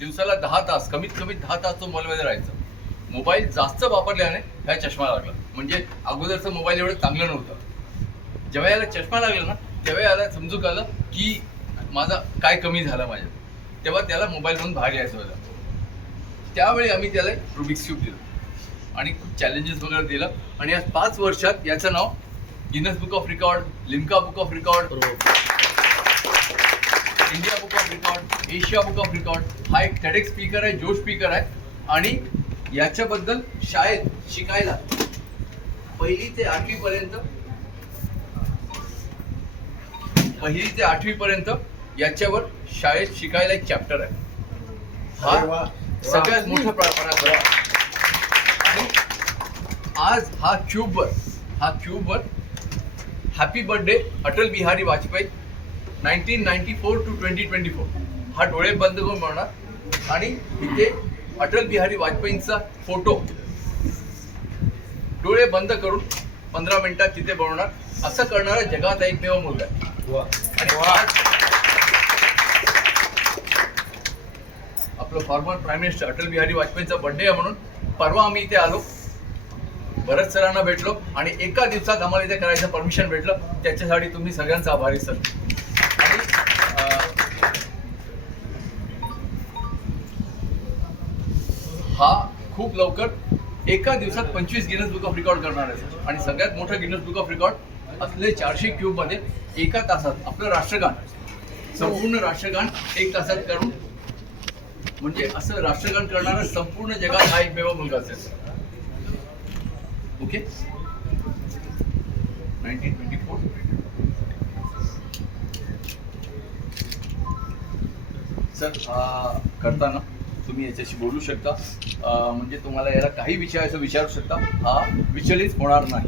दिवसाला 10 तास, कमीत कमी 10 तास तो मोबाईलमध्ये राहायचा. मोबाईल जास्त वापरल्याने ह्या चष्मा लागला. म्हणजे अगोदरचं मोबाईल एवढं चांगलं नव्हतं. जेव्हा याला चष्मा लागला ना, तेव्हा याला समजूक आलं की माझा काय कमी झाला माझ्या. तेव्हा त्याला मोबाईलमधून बाहेर यायचं होतं. त्यावेळी आम्ही त्याला रुबिक्स क्यूब दिलं आणि खूप चॅलेंजेस वगैरे दिलं. आणि आज 5 वर्षात याचं नाव Guinness book of record, Limca book of record, India book of record, Asia book of record. हा एक TEDx स्पीकर आहे, जो स्पीकर आहे. आणि याच्याबद्दल शाळेत शिकायला 1ली ते 8वी पर्यंत याच्यावर शाळेत शिकायला एक चॅप्टर आहे. हा सगळ्यात मोठा प्रमाणात आहे. आणि आज हा क्यूबवर happy birthday Atal Bihari Vajpayee 1994 to 2024 हा डोळे बंद करून बनवणार. आणि इथे अटल बिहारी वाजपेयींचा फोटो डोळे बंद करून 15 मिनिटात तिथे बनवणार. असं करणारा जगात एकमेव मुलगा आहे. आणि आपलं former prime minister Atal Bihari वाजपेयींचा बर्थडे आहे म्हणून परवा आम्ही इथे आलो, भरत सरांना भेटलो आणि एका दिवसात आम्हाला इथे करायचं परमिशन भेटलं. त्याच्यासाठी तुम्ही सगळ्यांचा आभारी सर. आणि हा खूप लवकर एका दिवसात 25 गिनस बुक ऑफ रेकॉर्ड करणार आहे. आणि सगळ्यात मोठं गिनस बुक ऑफ रेकॉर्ड असले 400 क्यूबमध्ये एका तासात आपलं राष्ट्रगान, संपूर्ण राष्ट्रगान 1 तासात करून, म्हणजे असं राष्ट्रगान करणारा संपूर्ण जगात हा एकमेव मुलगा असेल. Okay, 1924 sir. करताना तुम्ही याच्याशी बोलू शकता. म्हणजे तुम्हाला याला काही विषयाचं विचारू शकता. हा विचलित होणार नाही.